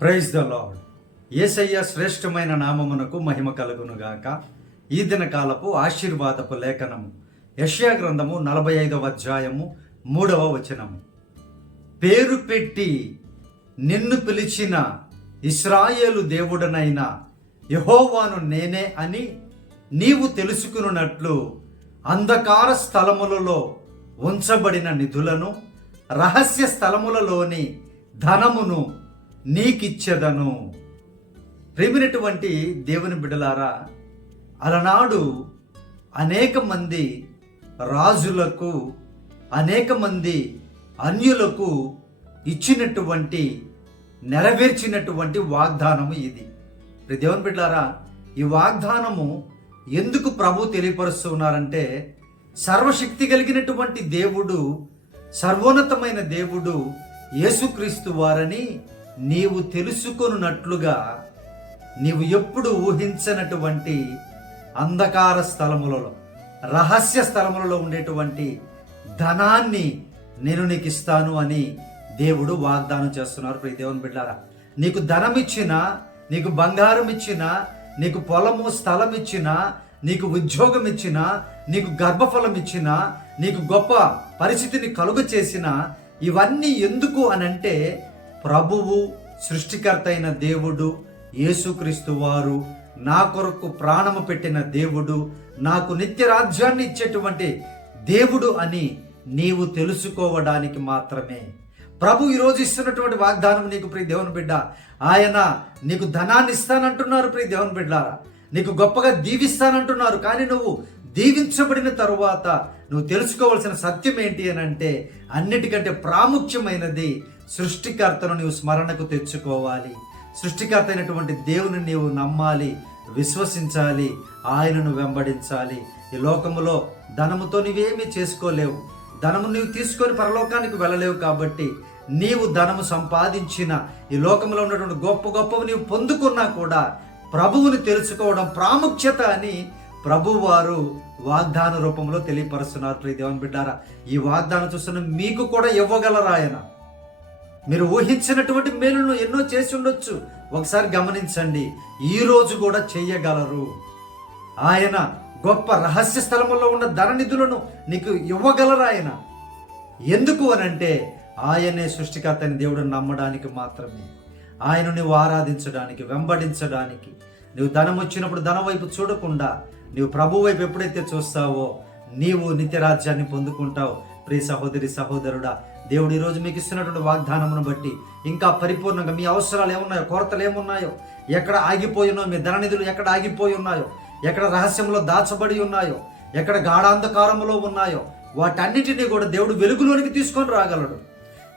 Praise the lord ఏసయ్య శ్రేష్టమైన నామమునకు మహిమ కలుగునుగాక. ఈ దినకాలపు ఆశీర్వాదపు లేఖనము. యష్యా గ్రంథము నలభై ఐదవ అధ్యాయము మూడవ వచనము. పేరు పెట్టి నిన్ను పిలిచిన ఇస్రాయేలు దేవుడనైన యహోవాను నేనే అని నీవు తెలుసుకున్నట్లు అంధకార స్థలములలో ఉంచబడిన నిధులను రహస్య స్థలములలోని ధనమును నీకిచ్చెదను. ప్రేమినటువంటి దేవుని బిడలారా అలనాడు అనేక మంది రాజులకు అనేక మంది అన్యులకు ఇచ్చినటువంటి నెరవేర్చినటువంటి వాగ్దానము ఇది. ప్రి దేవుని బిడ్డారా ఈ వాగ్దానము ఎందుకు ప్రభు తెలియపరుస్తూ ఉన్నారంటే సర్వశక్తి కలిగినటువంటి దేవుడు సర్వోన్నతమైన దేవుడు యేసుక్రీస్తు వారని నీవు తెలుసుకొనున్నట్లుగా నీవు ఎప్పుడు ఊహించనటువంటి అంధకార స్థలములలో రహస్య స్థలములలో ఉండేటువంటి ధనాన్ని నేను నీకు ఇస్తాను అని దేవుడు వాగ్దానం చేస్తున్నారు. ప్రియ దేవుని బిడ్డారా నీకు ధనం ఇచ్చినా నీకు బంగారం ఇచ్చినా నీకు పొలము స్థలం ఇచ్చినా నీకు ఉద్యోగం ఇచ్చినా నీకు గర్భఫలం ఇచ్చినా నీకు గొప్ప పరిస్థితిని కలుగ చేసిన ఇవన్నీ ఎందుకు అనంటే ప్రభువు సృష్టికర్త అయిన దేవుడు యేసుక్రీస్తు వారు నా కొరకు ప్రాణము పెట్టిన దేవుడు నాకు నిత్య రాజ్యాన్ని ఇచ్చేటువంటి దేవుడు అని నీవు తెలుసుకోవడానికి మాత్రమే. ప్రభు ఈరోజు ఇస్తున్నటువంటి వాగ్దానం నీకు ప్రియ దేవుని బిడ్డ. ఆయన నీకు ధనాన్ని ఇస్తానంటున్నారు ప్రియ దేవుని బిడ్డారా నీకు గొప్పగా దీవిస్తానంటున్నారు. కానీ నువ్వు దీవించబడిన తరువాత నువ్వు తెలుసుకోవాల్సిన సత్యం ఏంటి అని అంటే అన్నిటికంటే ప్రాముఖ్యమైనది సృష్టికర్తను నీవు స్మరణకు తెచ్చుకోవాలి. సృష్టికర్త అయినటువంటి దేవుని నీవు నమ్మాలి విశ్వసించాలి ఆయనను వెంబడించాలి. ఈ లోకములో ధనముతో నీవేమీ చేసుకోలేవు. ధనము నీవు తీసుకొని పరలోకానికి వెళ్ళలేవు కాబట్టి నీవు ధనము సంపాదించిన ఈ లోకంలో ఉన్నటువంటి గొప్ప గొప్పవి నీవు పొందుకున్నా కూడా ప్రభువుని తెలుసుకోవడం ప్రాముఖ్యత అని ప్రభువారు వాగ్దాన రూపంలో తెలియపరుస్తున్నారు. ప్రియ దేవుని బిడ్డారా ఈ వాగ్దానం చూస్తున్న మీకు కూడా ఇవ్వగలరా ఆయన? మీరు ఊహించినటువంటి మేలును ఎన్నో చేసి ఉండొచ్చు. ఒకసారి గమనించండి ఈ రోజు కూడా చెయ్యగలరు ఆయన గొప్ప రహస్య స్థలములో ఉన్న ధన నిధులను నీకు ఇవ్వగలరా ఆయన? ఎందుకు అనంటే ఆయనే సృష్టికర్త అని దేవుడిని నమ్మడానికి మాత్రమే. ఆయన నువ్వు ఆరాధించడానికి వెంబడించడానికి. నువ్వు ధనం వచ్చినప్పుడు ధనం వైపు చూడకుండా నీవు ప్రభు వైపు ఎప్పుడైతే చూస్తావో నీవు నిత్యరాజ్యాన్ని పొందుకుంటావు. ప్రియ సహోదరి సహోదరుడా దేవుడు ఈరోజు మీకు ఇస్తున్నటువంటి వాగ్దానమును బట్టి ఇంకా పరిపూర్ణంగా మీ అవసరాలు ఏమున్నాయో కొరతలు ఏమున్నాయో ఎక్కడ ఆగిపోయినో మీ ధననిధులు ఎక్కడ ఆగిపోయి ఉన్నాయో ఎక్కడ రహస్యంలో దాచబడి ఉన్నాయో ఎక్కడ గాఢాంధకారంలో ఉన్నాయో వాటన్నిటినీ కూడా దేవుడు వెలుగులోనికి తీసుకొని రాగలడు.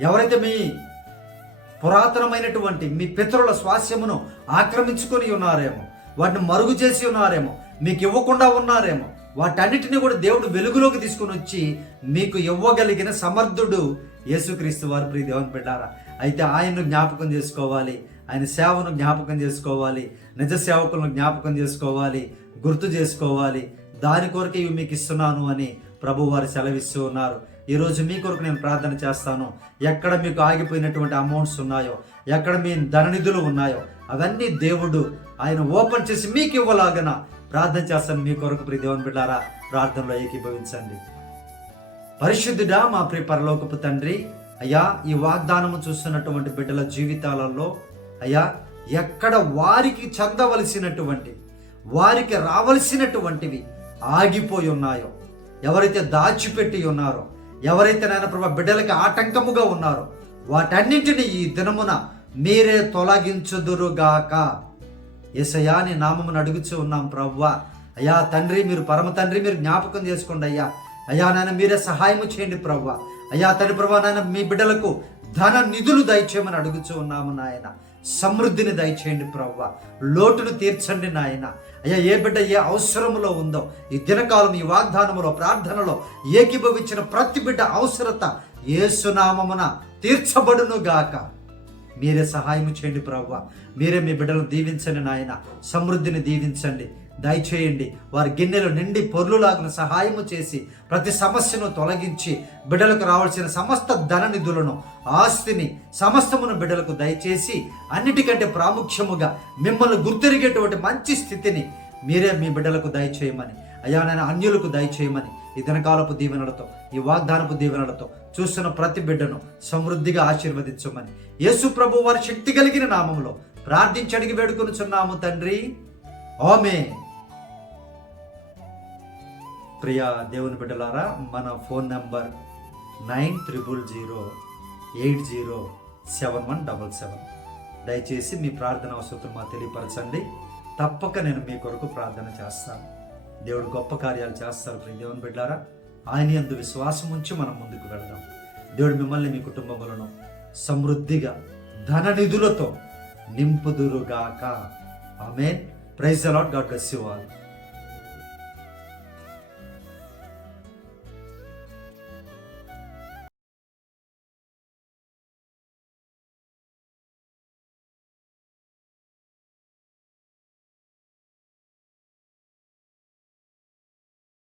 ఎవరైతే మీ పురాతనమైనటువంటి మీ పితరుల స్వాస్యమును ఆక్రమించుకొని ఉన్నారేమో వాటిని మరుగు చేసి ఉన్నారేమో మీకు ఇవ్వకుండా ఉన్నారేమో వాటన్నిటిని కూడా దేవుడు వెలుగులోకి తీసుకొని వచ్చి మీకు ఇవ్వగలిగిన సమర్థుడు యేసుక్రీస్తు వారు. ప్రియ దేవుని పెట్టారా అయితే ఆయన్ను జ్ఞాపకం చేసుకోవాలి. ఆయన సేవను జ్ఞాపకం చేసుకోవాలి నిజ సేవకులను జ్ఞాపకం చేసుకోవాలి గుర్తు చేసుకోవాలి. దాని కొరకే ఇవి మీకు ఇస్తున్నాను అని ప్రభు వారు సెలవిస్తూ ఉన్నారు. ఈరోజు మీ కొరకు నేను ప్రార్థన చేస్తాను. ఎక్కడ మీకు ఆగిపోయినటువంటి అమౌంట్స్ ఉన్నాయో ఎక్కడ మీ ధననిధులు ఉన్నాయో అవన్నీ దేవుడు ఆయన ఓపెన్ చేసి మీకు ఇవ్వలాగన ప్రార్థన చేస్తాను. మీ కొరకు ప్రియ దేవుని బిడ్డారా ప్రార్థనలో ఏకీభవించండి. పరిశుద్ధుడా మా ప్రియ పరలోకపు తండ్రి అయ్యా ఈ వాగ్దానము చూస్తున్నటువంటి బిడ్డల జీవితాలలో అయ్యా ఎక్కడ వారికి చెందవలసినటువంటి వారికి రావలసినటువంటివి ఆగిపోయి ఉన్నాయో ఎవరైతే దాచిపెట్టి ఉన్నారో ఎవరైతే నాయన ప్రభా బిడ్డలకి ఆటంకముగా ఉన్నారో వాటన్నింటినీ ఈ దినమున మీరే తొలగించుదురుగాక. ఎసయా నీ నామమును అడుగుచూ ఉన్నాం ప్రవ్వా. అయ్యా తండ్రి మీరు పరమ తండ్రి మీరు జ్ఞాపకం చేసుకోండి అయ్యా. అయ్యా నాయన మీరే సహాయం చేయండి ప్రవ్వా. అయ్యా తండ్రి ప్రభా నాయన మీ బిడ్డలకు ధన నిధులు దయచేయమని అడుగుచూ ఉన్నాము నాయన. సమృద్ధిని దయచేయండి ప్రవ్వ. లోటును తీర్చండి నాయన. అయ్యా ఏ బిడ్డ ఏ అవసరములో ఉందో ఈ దినకాలం ఈ వాగ్దానములో ప్రార్థనలో ఏకీభవించిన ప్రతి బిడ్డ అవసరత ఏసునామమున తీర్చబడును గాక. మీరే సహాయం చేయండి ప్రవ్వ. మీరే మీ బిడ్డలను దీవించండి నాయన. సమృద్ధిని దీవించండి. దయచేయండి. వారి గిన్నెలు నిండి పొర్లులాగున సహాయము చేసి ప్రతి సమస్యను తొలగించి బిడ్డలకు రావాల్సిన సమస్త ధన నిధులను ఆస్తిని సమస్తమును బిడ్డలకు దయచేసి అన్నిటికంటే ప్రాముఖ్యముగా మిమ్మల్ని గుర్తిరిగేటువంటి మంచి స్థితిని మీరే మీ బిడ్డలకు దయచేయమని అయ్యా నేను అన్యులకు దయచేయమని ఈ దినకాలపు దీవెనలతో ఈ వాగ్దానపు దీవెనలతో చూస్తున్న ప్రతి బిడ్డను సమృద్ధిగా ఆశీర్వదించమని యేసు ప్రభు వారి శక్తి కలిగిన నామంలో ప్రార్థించడికి అడిగి వేడుకొనుచున్నాము తండ్రి. ఓమే ప్రియ దేవుని బిడ్డలారా మన phone number nine triple zero eight zero seven one double seven. దయచేసి మీ ప్రార్థన అవసరం మాకు తెలియపరచండి. తప్పక నేను మీ కొరకు ప్రార్థన చేస్తాను. దేవుడు గొప్ప కార్యాలు చేస్తారు ప్రియ దేవుని బిడ్డారా ఆయన ఎందు విశ్వాసం ఉంచి మనం ముందుకు వెళ్దాం. దేవుడు మిమ్మల్ని మీ కుటుంబములను సమృద్ధిగా ధన నిధులతో నింపుదురుగాక. Amen. Praise a lot God గస్ you